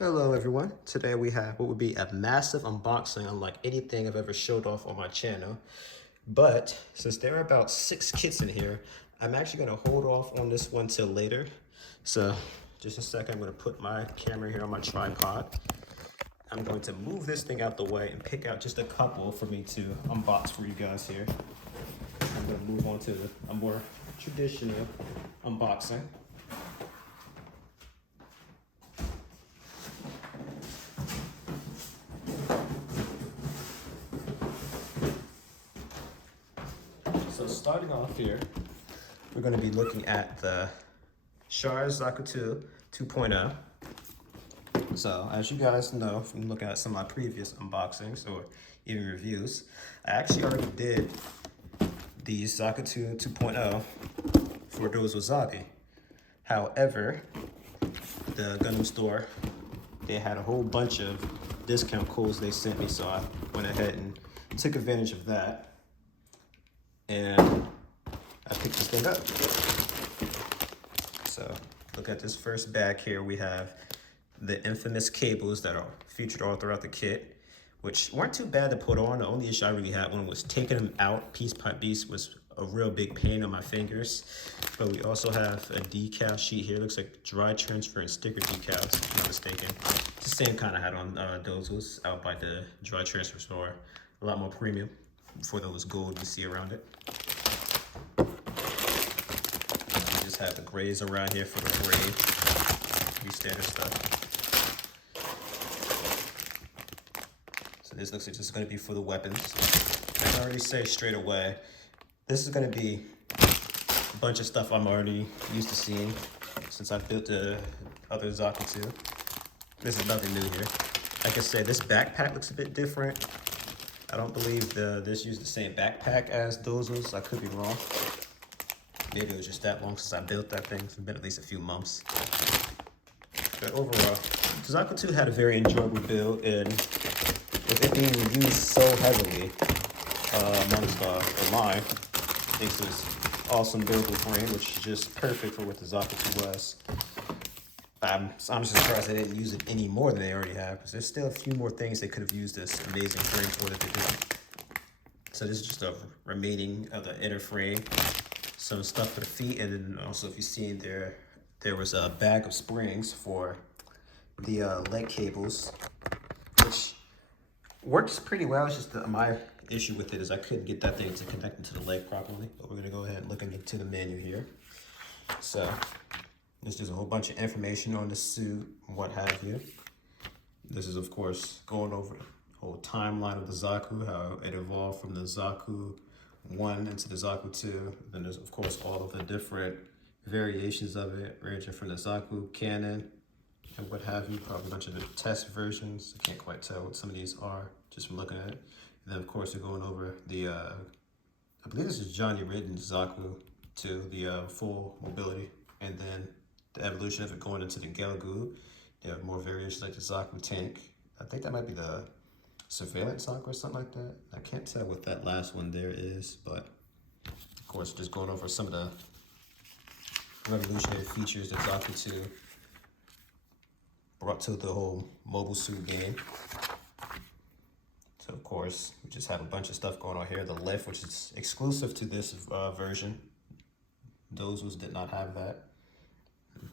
Hello everyone. Today we have what would be a massive unboxing unlike anything I've ever showed off on my channel. But since there are about 6 kits in here, I'm actually going to hold off on this one till later. So just a second, I'm going to put my camera here on my tripod. I'm going to move this thing out the way and pick out just a couple for me to unbox for you guys here. I'm going to move on to a more traditional unboxing. So starting off here, we're going to be looking at the Char Zakuto 2.0. So as you guys know from looking at some of my previous unboxings or even reviews, I actually already did the Zakuto 2.0 for Dozo Wasabi. However, the Gundam store, they had a whole bunch of discount codes they sent me, so I went ahead and took advantage of that. And I picked this thing up. So look at this first bag here. We have the infamous cables that are featured all throughout the kit, which weren't too bad to put on. The only issue I really had one was taking them out piece by piece was a real big pain on my fingers. But we also have a decal sheet here. Looks like dry transfer and sticker decals, if I'm not mistaken. It's the same kind I had on Dozo's out by the dry transfer store. A lot more premium for those gold you see around it. We just have the grays around here for the braid. Pretty standard stuff. So this looks like this is going to be for the weapons. I can already say straight away, this is going to be a bunch of stuff I'm already used to seeing since I built the other Zakuto. This is nothing new here. Like I said, this backpack looks a bit different. I don't believe this used the same backpack as Dozo's. I could be wrong. Maybe it was just that long since I built that thing. It's been at least a few months. But overall, Zakuto had a very enjoyable build, and with it being used so heavily amongst the line, I think this is awesome buildable frame, which is just perfect for what the Zakuto was. I'm just surprised they didn't use it any more than they already have, because there's still a few more things they could have used this amazing frame for that they didn't. So this is just a remaining of the inner frame, some stuff for the feet, and then also if you see there was a bag of springs for the leg cables, which works pretty well. It's just my issue with it is I couldn't get that thing to connect into the leg properly. But we're gonna go ahead and look into the menu here. So there's just a whole bunch of information on the suit and what have you. This is, of course, going over the whole timeline of the Zaku, how it evolved from the Zaku 1 into the Zaku 2. Then there's, of course, all of the different variations of it, ranging from the Zaku canon and what have you. Probably a bunch of the test versions. I can't quite tell what some of these are just from looking at it. And then, of course, they're going over the, I believe this is Johnny Ridden Zaku 2, the full mobility. And then the evolution of it going into the Gelgoog. They have more variations like the Zaku tank. I think that might be the surveillance Zaku or something like that. I can't tell what that last one there is, but of course, just going over some of the revolutionary features that Zaku 2 brought to the whole mobile suit game. So of course, we just have a bunch of stuff going on here. The lift, which is exclusive to this version. Those did not have that.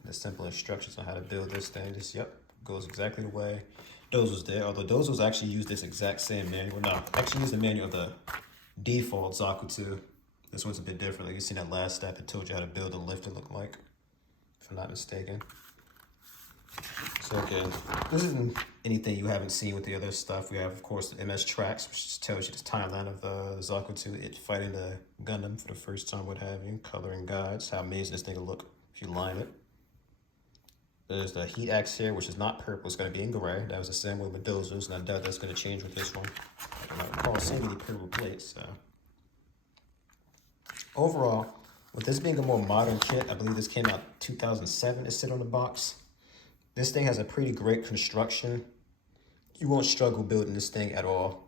The simple instructions on how to build this thing. Just, yep, goes exactly the way Dozo's did. Although Dozo's actually used this exact same manual. No, actually used the manual of the default Zakuto. This one's a bit different. Like you see that last step, it told you how to build a lift to look like, if I'm not mistaken. So again, this isn't anything you haven't seen with the other stuff. We have, of course, the MS Tracks, which just tells you the timeline of the Zakuto, it fighting the Gundam for the first time, what have you. Coloring guides, how amazing this thing will look if you line it. There's the heat axe here, which is not purple. It's going to be in gray. That was the same way with Dozo's, and I doubt that's going to change with this one. I don't recall seeing any purple plates. So overall, with this being a more modern kit, I believe this came out 2007. It sit on the box. This thing has a pretty great construction. You won't struggle building this thing at all.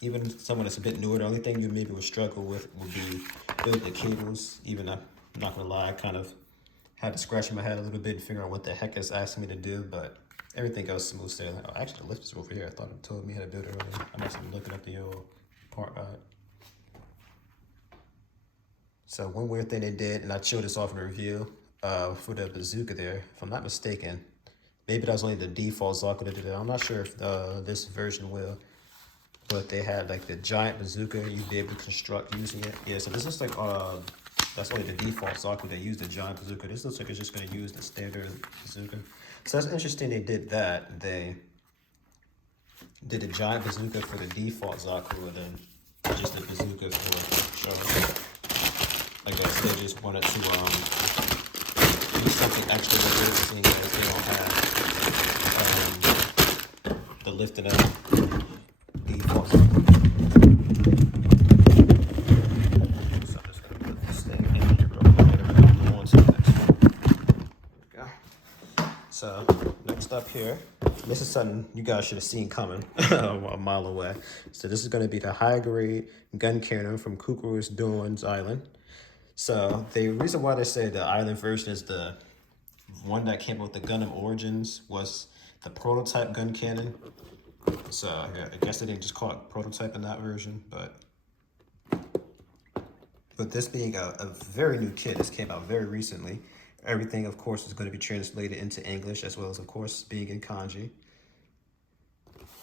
Even someone that's a bit newer, the only thing you maybe would struggle with would be building the cables. Even I'm not going to lie, I kind of had to scratch my head a little bit and figure out what the heck it's asking me to do, but Everything else smooth sailing. Oh, actually, the lift is over here. I thought it told me how to build it earlier. I must have been looking up the old part guide. So one weird thing they did, and I showed this off in the review, for the bazooka there, if I'm not mistaken, maybe that was only the default Zaku that did it. I'm not sure if this version will, but they had like the giant bazooka you'd be able to construct using it. Yeah, so this is like, that's only the default Zaku that used the giant bazooka. This looks like it's just gonna use the standard bazooka. So that's interesting they did that. They did a giant bazooka for the default Zaku and then just the bazooka for Char. I guess they just wanted to do something extra with it, seeing as they don't have the lifted up default. So I'm just gonna put this thing in here real quick and then move on to the next one. There we go. So next up here, this is something you guys should have seen coming a mile away. So this is going to be the high grade gun cannon from Kukuru's Doan's Island. So the reason why they say the island version is the one that came out with the Gundam Origins was the prototype gun cannon. So yeah, I guess they didn't just call it prototype in that version, but this being a very new kit, this came out very recently. Everything, of course, is going to be translated into English, as well as, of course, being in kanji.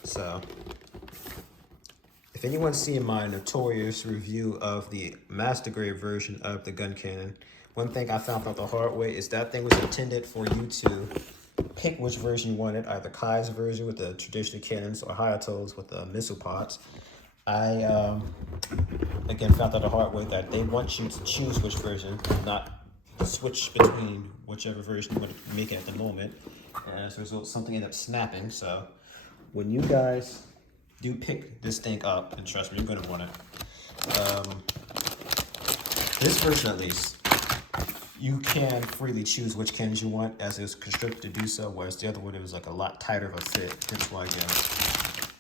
So if anyone's seen my notorious review of the master grade version of the gun cannon, one thing I found out the hard way is that thing was intended for you to pick which version you wanted, either Kai's version with the traditional cannons or Hayato's with the missile pods. I, again, found out the hard way that they want you to choose which version, not switch between whichever version you want to make at the moment. And as a result, something ended up snapping. So when you guys do pick this thing up, and trust me, you're going to want it. This version, at least, you can freely choose which cannons you want, as it was constructed to do so, whereas the other one, it was like a lot tighter of a fit. That's why, again,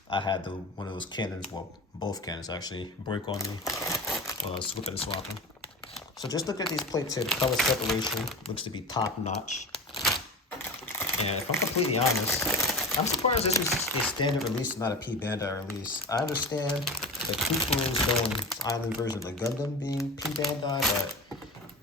I had one of those cannons, well, both cannons actually, break on me while I was flipping and swapping. So just look at these plates here. The color separation looks to be top notch. And if I'm completely honest, I'm surprised this was a standard release, not a P Bandai release. I understand the Kukuru's Doan's Island version of the Gundam being P Bandai, but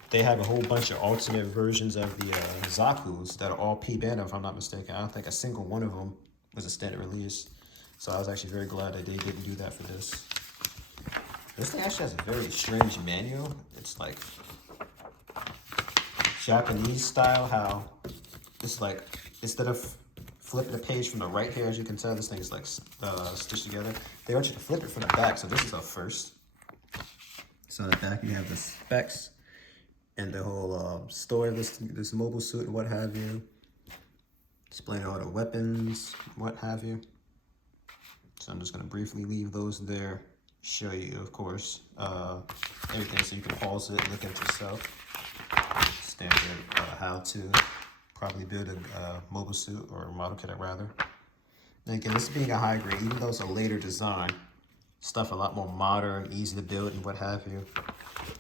they have a whole bunch of alternate versions of the Zaku's that are all P Bandai, if I'm not mistaken. I don't think a single one of them was a standard release. So I was actually very glad that they didn't do that for this. This thing actually has a very strange manual. It's like Japanese style, how it's like, instead of flipping the page from the right here, as you can tell, this thing is like stitched together. They want you to flip it from the back, so this is up first. So on the back you have the specs and the whole story of this mobile suit and what have you. Displaying all the weapons, what have you. So I'm just gonna briefly leave those there. Show you, of course, everything so you can pause it, look at it yourself. Standard how to probably build a mobile suit or a model kit rather. And again, this being a high grade, even though it's a later design, stuff a lot more modern, easy to build and what have you,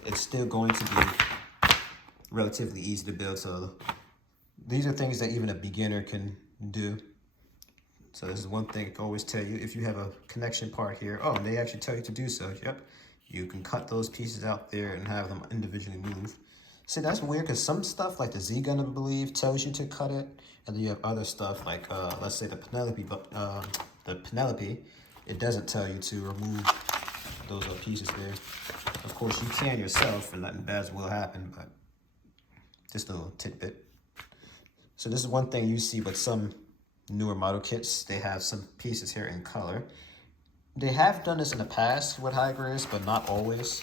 it's still going to be relatively easy to build. So these are things that even a beginner can do. So this is one thing I can always tell you, if you have a connection part here, oh, and they actually tell you to do so, yep, you can cut those pieces out there and have them individually move. See, that's weird, because some stuff like the Z Gundam, I believe, tells you to cut it, and then you have other stuff like, let's say the Penelope, it doesn't tell you to remove those pieces there. Of course, you can yourself, and nothing bad will happen, but just a little tidbit. So this is one thing you see with some newer model kits. They have some pieces here in color. They have done this in the past with high grades, but not always.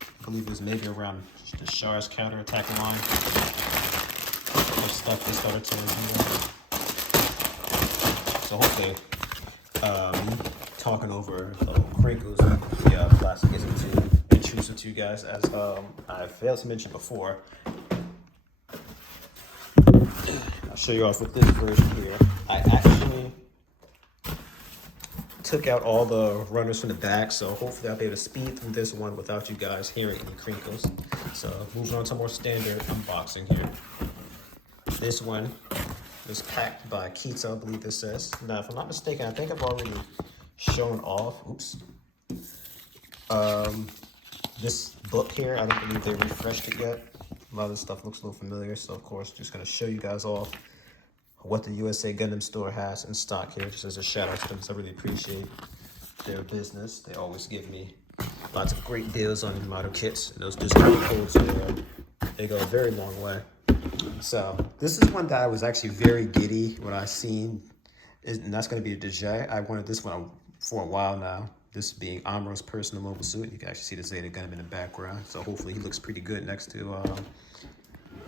I believe it was maybe around the Char's counterattack line. Of stuff they started to review. So hopefully, talking over the crinkles of the plastic isn't too intrusive to you guys, as I failed to mention before. I'll show you off with this version here. I actually took out all the runners from the back, so hopefully I'll be able to speed through this one without you guys hearing any crinkles. So moving on to more standard unboxing here. This one It was packed by Kita, I believe this says. Now, if I'm not mistaken, I think I've already shown off, oops, this book here. I don't believe they refreshed it yet. A lot of this stuff looks a little familiar, so of course, just gonna show you guys off what the USA Gundam store has in stock here, just as a shout out to them, because I really appreciate their business. They always give me lots of great deals on model kits, and those discount codes, they go a very long way. So this is one that I was actually very giddy when I seen, and that's going to be a Dejay. I wanted this one for a while now. This being Amuro's personal mobile suit. You can actually see the Zeta Gundam in the background. So hopefully he looks pretty good next to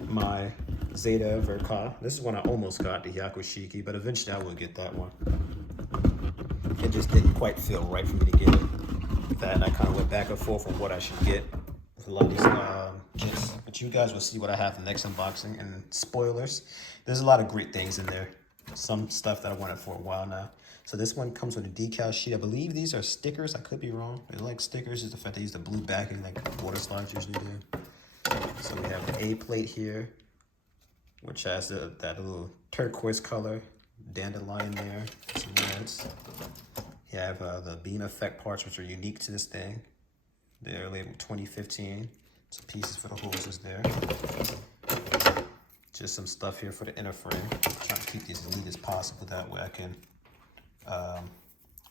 my Zeta Verka. This is one I almost got, the Yakushiki, but eventually I will get that one. It just didn't quite feel right for me to get it. That, and I kind of went back and forth on what I should get with a lot of these kits. But you guys will see what I have in the next unboxing. And spoilers, there's a lot of great things in there. Some stuff that I wanted for a while now. So this one comes with a decal sheet. I believe these are stickers. I could be wrong. They're like stickers. Is the fact they use the blue backing like water slides usually do. So we have the A plate here, which has that little turquoise color, dandelion there, some reds. You have the beam effect parts, which are unique to this thing. They're labeled 2015. Some pieces for the hoses there. Just some stuff here for the inner frame. I'm trying to keep these as neat as possible. That way I can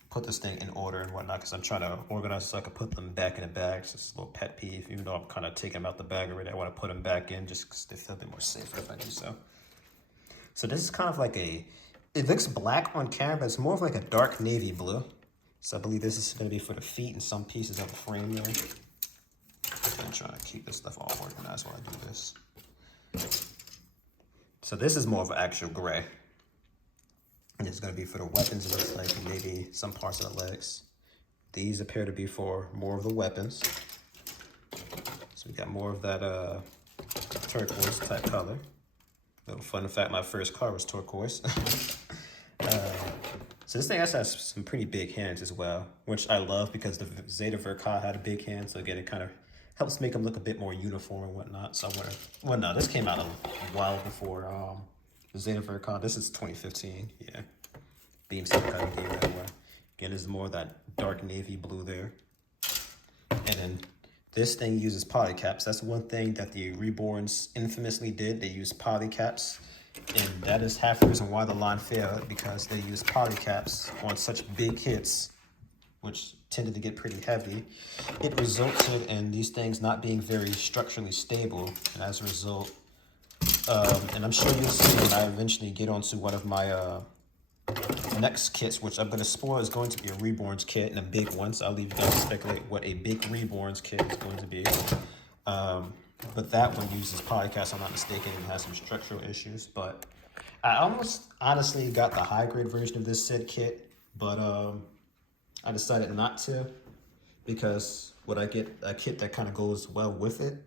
put this thing in order and whatnot, because I'm trying to organize so I can put them back in the bag. It's just a little pet peeve. Even though I'm kind of taking them out the bag already, I want to put them back in just because they feel a bit more safer if I do so. So this is kind of like it looks black on camera, but it's more of like a dark navy blue. So I believe this is going to be for the feet and some pieces of the frame there. I'm trying to keep this stuff all organized while I do this. So this is more of an actual gray. And it's going to be for the weapons, it looks like, and maybe some parts of the legs. These appear to be for more of the weapons. So we got more of that turquoise type color. Little fun fact, my first car was turquoise. So this thing has some pretty big hands as well, which I love because the Zeta Verka had a big hand. So again, it kind of helps make them look a bit more uniform and whatnot. So I want to, well, no, this came out a while before the Zeta Verka. This is 2015, yeah. Beam set cutting gear that way. Again, this is more of that dark navy blue there. And then this thing uses polycaps. That's one thing that the Reborns infamously did. They used polycaps. And that is half the reason why the line failed, because they used polycaps on such big hits, which tended to get pretty heavy. It resulted in these things not being very structurally stable. And as a result, and I'm sure you'll see when I eventually get onto one of my next kits, which I'm going to spoil, is going to be a Reborns kit and a big one. So I'll leave you guys to speculate what a big Reborns kit is going to be. But that one uses polycaps, I'm not mistaken, and has some structural issues. But I almost honestly got the high grade version of this said kit, but I decided not to, because would I get a kit that kind of goes well with it?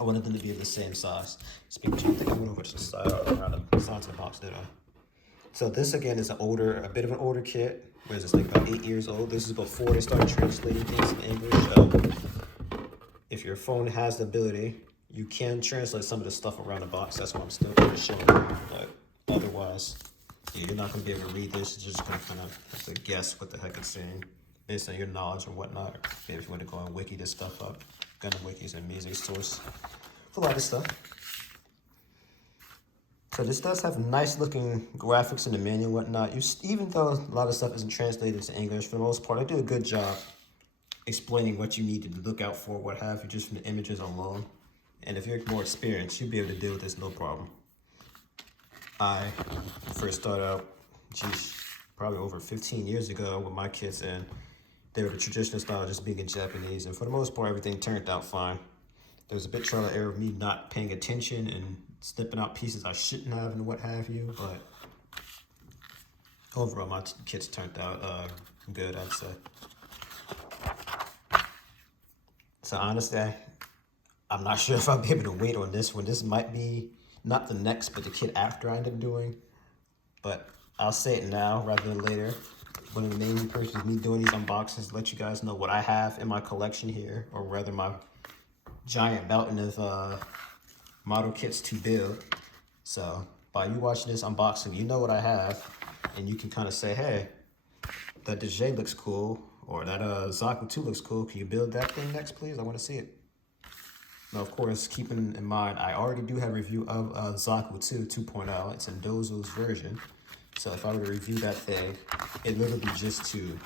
I wanted them to be of the same size. Speaking of, I think I went over to the side around the sides of the box, did I? So this again is a bit of an older kit. What is this, like about 8 years old? This is before they started translating things in English. If your phone has the ability, you can translate some of the stuff around the box. That's why I'm still going to show you. But otherwise, yeah, you're not going to be able to read this. You're just going to kind of have to guess what the heck it's saying based on your knowledge or whatnot. Or maybe if you want to go and wiki this stuff up. Gundam Wiki is an amazing source for a lot of stuff. So this does have nice looking graphics in the manual and whatnot. Even though a lot of stuff isn't translated to English, for the most part, I do a good job explaining what you need to look out for, what have you, just from the images alone. And if you're more experienced, you'll be able to deal with this no problem. I first started out, probably over 15 years ago with my kids, and they were the traditional style, just being in Japanese. And for the most part, everything turned out fine. There was a bit trial and error of me not paying attention and snipping out pieces I shouldn't have and what have you, but overall, my kids turned out good, I'd say. So honestly, I'm not sure if I'll be able to wait on this one. This might be not the next, but the kit after I end up doing. But I'll say it now rather than later. One of the main purposes of me doing these unboxings, let you guys know what I have in my collection here, or rather my giant mountain of model kits to build. So by you watching this unboxing, you know what I have, and you can kind of say, hey, that Dejay looks cool, or that Zaku 2 looks cool. Can you build that thing next, please? I want to see it. Now, of course, keeping in mind, I already do have a review of Zaku 2 2.0. It's in Dozo's version. So if I were to review that thing, it literally be just to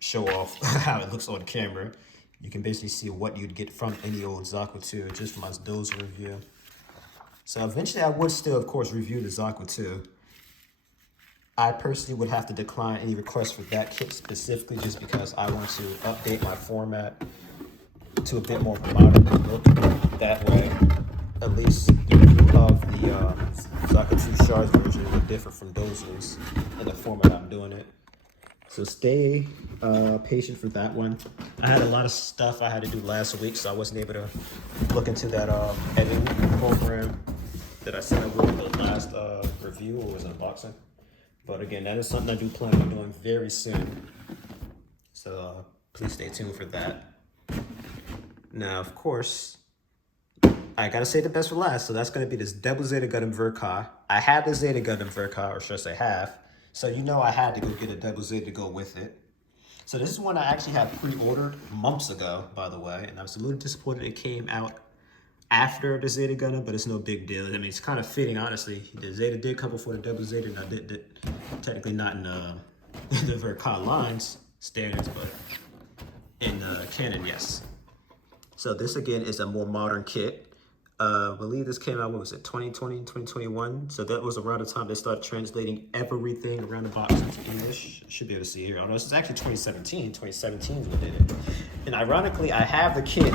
show off how it looks on camera. You can basically see what you'd get from any old Zaku 2 just from my Dozo review. So eventually I would still, of course, review the Zaku 2. I personally would have to decline any requests for that kit specifically just because I want to update my format to a bit more modern look. That way, at least the review of the Zaku 2 Shards version will differ from Dozo's in the format I'm doing it. So stay patient for that one. I had a lot of stuff I had to do last week, so I wasn't able to look into that editing program that I said I would in the last review or was unboxing. But again, that is something I do plan on doing very soon. So please stay tuned for that. Now, of course, I gotta say the best for last. So that's gonna be this Double Zeta Gundam Ver.Ka. I have the Zeta Gundam Ver.Ka, or should I say have. So you know I had to go get a Double Zeta to go with it. So this is one I actually had pre-ordered months ago, by the way. And I was a little disappointed it came out after the Zeta Gundam, but it's no big deal. I mean, it's kind of fitting, honestly. The Zeta did come before the Double Zeta, and I did technically not in the Ver.Ka lines standards, but in canon, yes. So this again is a more modern kit. I believe this came out, what was it, 2020, 2021? So that was around the time they started translating everything around the box into English. Should be able to see here. Oh no, this is actually 2017. 2017 is what did it. And ironically, I have the kit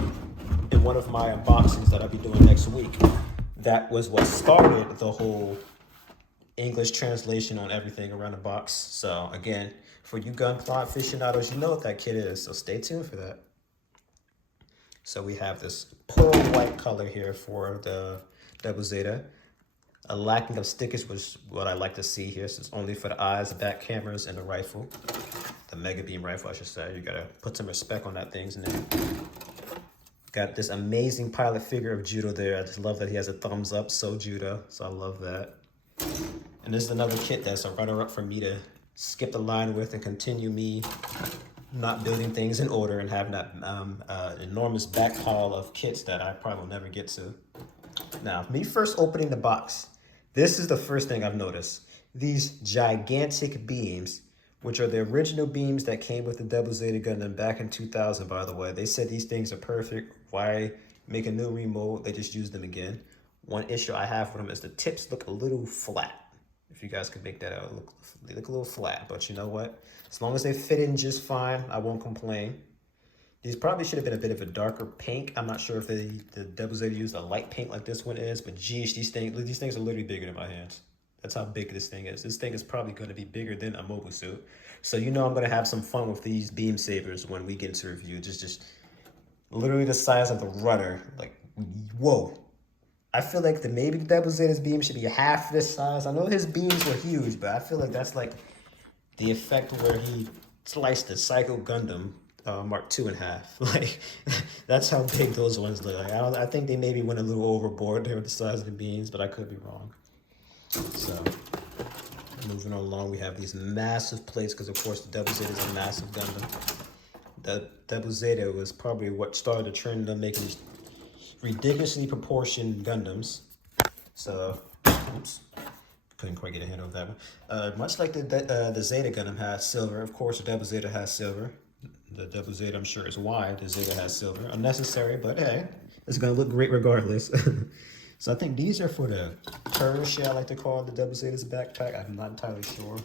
in one of my unboxings that I'll be doing next week. That was what started the whole English translation on everything around the box. So again, for you Gunpla aficionados, you know what that kit is. So stay tuned for that. So we have this pearl white color here for the Double Zeta. A lacking of stickers was what I like to see here. So it's only for the eyes, the back cameras, and the rifle. The Mega Beam rifle, I should say. You gotta put some respect on that thing. And then got this amazing pilot figure of Judo there. I just love that he has a thumbs up, so Judo. So I love that. And this is another kit that's a runner-up for me to skip the line with and continue me not building things in order and having that enormous back pile of kits that I probably will never get to. Now, me first opening the box, this is the first thing I've noticed. These gigantic beams, which are the original beams that came with the Double Zeta Gundam back in 2000, by the way. They said these things are perfect. Why make a new remold? They just use them again. One issue I have with them is the tips look a little flat. If you guys could make that out, they look a little flat, but you know what? As long as they fit in just fine, I won't complain. These probably should have been a bit of a darker pink. I'm not sure if the Double Zeta used a light pink like this one is, but geez, these things are literally bigger than my hands. That's how big this thing is. This thing is probably going to be bigger than a mobile suit. So you know I'm going to have some fun with these beam sabers when we get into review. Just literally the size of the rudder. Like, whoa. I feel like maybe the Double Zeta's beam should be half this size. I know his beams were huge, but I feel like that's like the effect where he sliced the Psycho Gundam Mark II in half. Like, that's how big those ones look. Like, I think they maybe went a little overboard there with the size of the beams, but I could be wrong. So, moving along, we have these massive plates, because of course the Double Zeta is a massive Gundam. The Double Zeta was probably what started the trend of making these ridiculously proportioned Gundams. So, oops, couldn't quite get a hand over that one. Much like the Zeta Gundam has silver, of course the Double Zeta has silver. The Double Zeta, I'm sure, is wide. The Zeta has silver. Unnecessary, but hey, it's gonna look great regardless. So I think these are for the Tursh, I like to call the Double Zeta's backpack. I'm not entirely sure.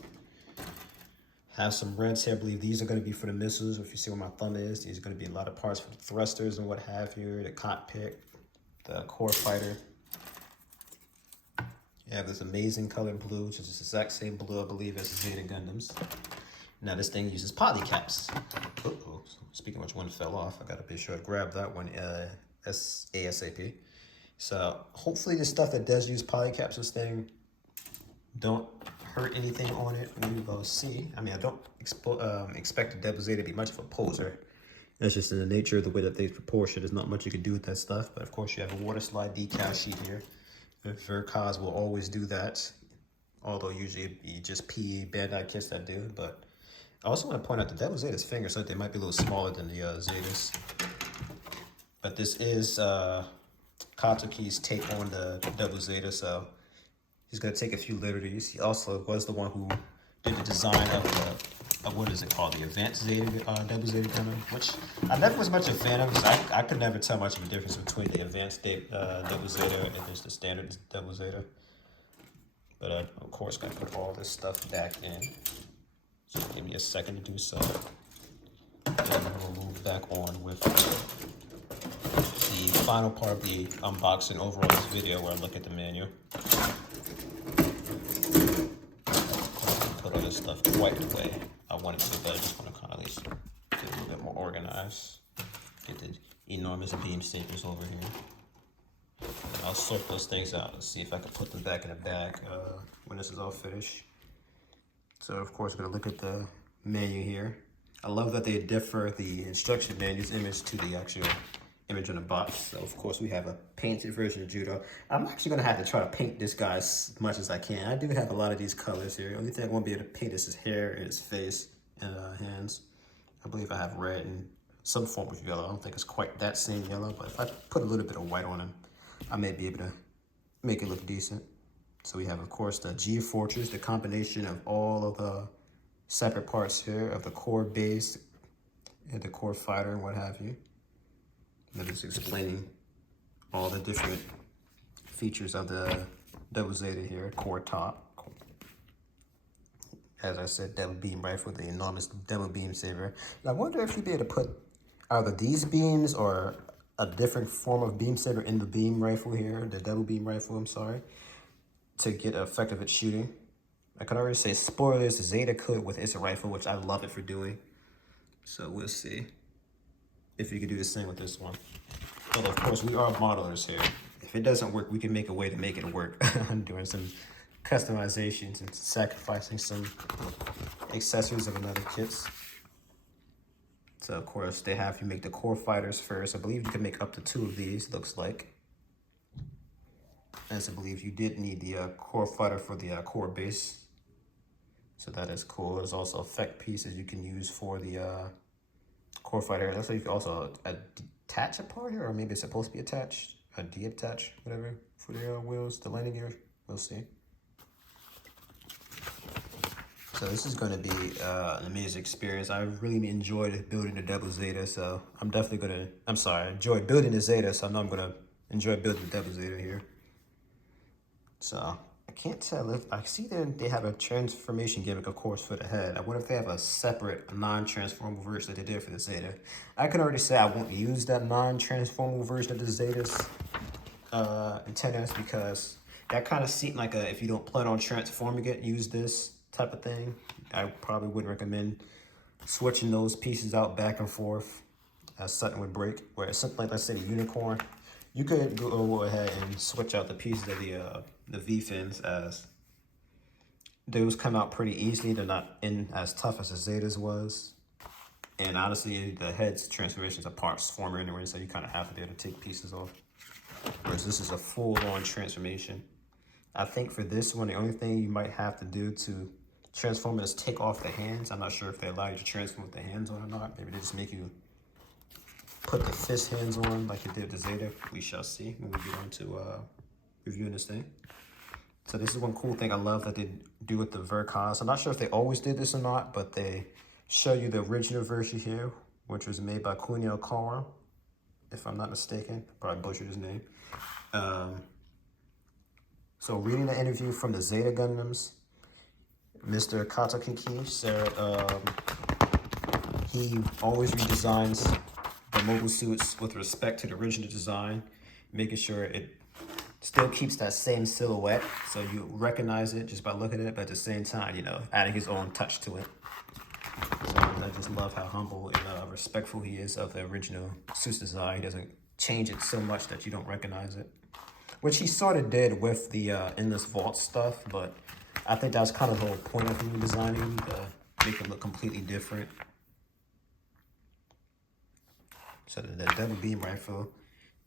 Have some reds here. I believe these are going to be for the missiles. If you see where my thumb is, these are going to be a lot of parts for the thrusters and what have you. The cockpit, the core fighter. You have this amazing color blue, which is the exact same blue, I believe, as the Zeta Gundams. Now this thing uses polycaps. Uh-oh. Speaking of which, one fell off. I got to be sure to grab that one ASAP. So hopefully the stuff that does use polycaps, this thing don't hurt anything on it. We will see. I mean, I don't expect the Double Zeta to be much of a poser. That's just in the nature of the way that they proportion. There's not much you can do with that stuff. But of course, you have a water slide decal sheet here. Verkaz will always do that, although usually it'd be just PE Bandai kits that do it. But I also want to point out the Devil Zeta's fingers, so they might be a little smaller than the Zetas. But this is Katsuki's take on the Devil Zeta, so he's gonna take a few liberties. He also was the one who did the design of the what is it called, the Advanced Zeta Devil Zeta Gundam, which I never was much a fan of. So I could never tell much of a difference between the Advanced Devil Zeta and just the standard Devil Zeta. But of course, gonna put all this stuff back in. So give me a second to do so. Then we'll move back on with the final part of the unboxing overall this video, where I look at the manual. Put all this stuff quite the way I want it to, but I just want to kind of at least get a little bit more organized. Get the enormous beam sabers over here. And I'll sort those things out and see if I can put them back in the bag when this is all finished. So of course, we're gonna look at the menu here. I love that they differ the instruction manual's image to the actual image on the box. So of course we have a painted version of Judo. I'm actually gonna have to try to paint this guy as much as I can. I do have a lot of these colors here. The only thing I won't be able to paint is his hair and his face and hands. I believe I have red and some form of yellow. I don't think it's quite that same yellow, but if I put a little bit of white on him, I may be able to make it look decent. So we have, of course, the G Fortress, the combination of all of the separate parts here of the core base and the core fighter and what have you. That is explaining all the different features of the Devil Zeta here. Core top. As I said, Devil Beam Rifle, the enormous Devil Beam Saber. And I wonder if you'd be able to put either these beams or a different form of beam saber in the beam rifle here, the Devil Beam Rifle, I'm sorry, to get effective at shooting. I can already say spoilers, Zeta could with its rifle, which I love it for doing. So we'll see if you can do the same with this one. But of course, we are modelers here. If it doesn't work, we can make a way to make it work. I'm doing some customizations and sacrificing some accessories of another kits. So of course, they have you make the core fighters first. I believe you can make up to 2 of these, looks like. As I believe you did need the core fighter for the core base. So that is cool. There's also effect pieces you can use for the core fighter. It looks like you can also attach a part here, or maybe it's supposed to be attached, de-attach, whatever, for the wheels, the landing gear. We'll see. So this is going to be an amazing experience. I really enjoyed building the Devil Zeta, so I'm definitely going to, enjoyed building the Zeta, so I know I'm going to enjoy building the Devil Zeta here. So I can't tell if I see that they have a transformation gimmick, of course, for the head. I wonder if they have a separate non-transformable version that they did for the Zeta. I can already say I won't use that non-transformable version of the Zeta's antennas, because that kind of seemed like if you don't plan on transforming it, use this type of thing. I probably wouldn't recommend switching those pieces out back and forth as something would break. Whereas something like, let's say, the Unicorn, you could go ahead and switch out the pieces of the V-fins, as those come out pretty easily. They're not as tough as the Zetas was. And honestly, the head's transformations are parts former anyway, so you kind of have to be able to take pieces off. Whereas this is a full-on transformation. I think for this one, the only thing you might have to do to transform it is take off the hands. I'm not sure if they allow you to transform with the hands on or not. Maybe they just make you put the fist hands on like you did the Zeta. We shall see when we get on to reviewing this thing. So this is one cool thing I love that they do with the Verkaz. I'm not sure if they always did this or not, but they show you the original version here, which was made by Kunio Kawara, if I'm not mistaken. Probably butchered his name. So reading the interview from the Zeta Gundams, Mr. Katsuki said he always redesigns the mobile suits with respect to the original design, making sure it still keeps that same silhouette, so you recognize it just by looking at it, but at the same time, you know, adding his own touch to it. So I just love how humble and respectful he is of the original suit's design. He doesn't change it so much that you don't recognize it, which he sort of did with the Endless Vault stuff, but I think that was kind of the whole point of him designing, to make it look completely different. So the Devil Beam Rifle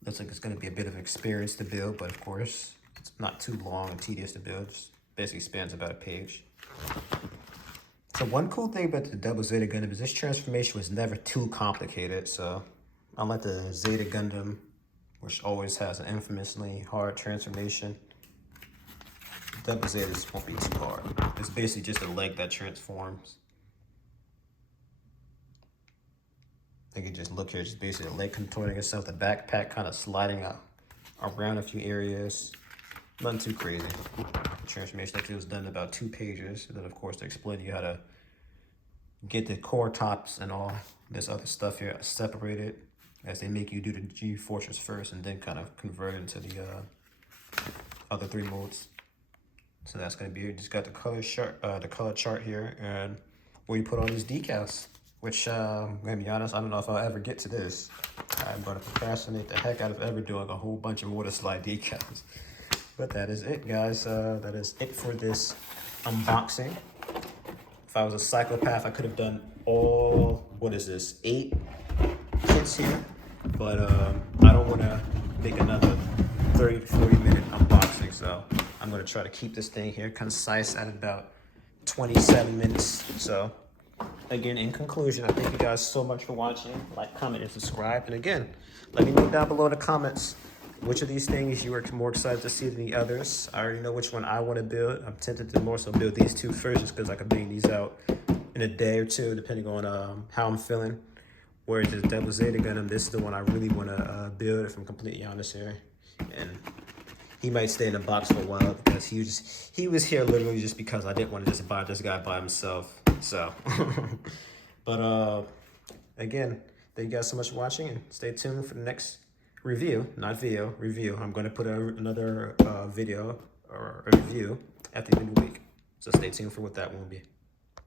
looks like it's going to be a bit of an experience to build, but of course, It's not too long and tedious to build. Just basically spans about a page. So one cool thing about the Double Zeta Gundam is this transformation was never too complicated. So unlike the Zeta Gundam, which always has an infamously hard transformation, Double Zetas won't be too hard. It's basically just a leg that transforms. You can just look here, just basically a leg contorting itself, the backpack kind of sliding out around a few areas. Nothing too crazy. The transformation actually was done in about 2 pages. And then of course they explain you how to get the core tops and all this other stuff here separated, as they make you do the G Fortress first and then kind of convert into the other 3 modes. So that's gonna be it. Just got the color chart here and where you put on these decals. Which I'm gonna be honest, I don't know if I'll ever get to this. I'm gonna procrastinate the heck out of ever doing a whole bunch of Mortar Slide decals. But that is it, guys. That is it for this unboxing. If I was a psychopath, I could have done all, 8 kits here. But I don't wanna make another 30 to 40 minute unboxing. So I'm gonna try to keep this thing here concise at about 27 minutes. So again, in conclusion, I thank you guys so much for watching. Like, comment, and subscribe. And again, let me know down below in the comments which of these things you are more excited to see than the others. I already know which one I want to build. I'm tempted to more so build these 2 first just because I can bang these out in a day or 2, depending on how I'm feeling. Whereas the Double Zeta Gundam, this is the one I really want to build, if I'm completely honest here. And he might stay in the box for a while because he was here literally just because I didn't want to just buy this guy by himself. So, but again, thank you guys so much for watching, and stay tuned for the next review, not video, review. I'm going to put another video or a review at the end of the week. So stay tuned for what that one will be.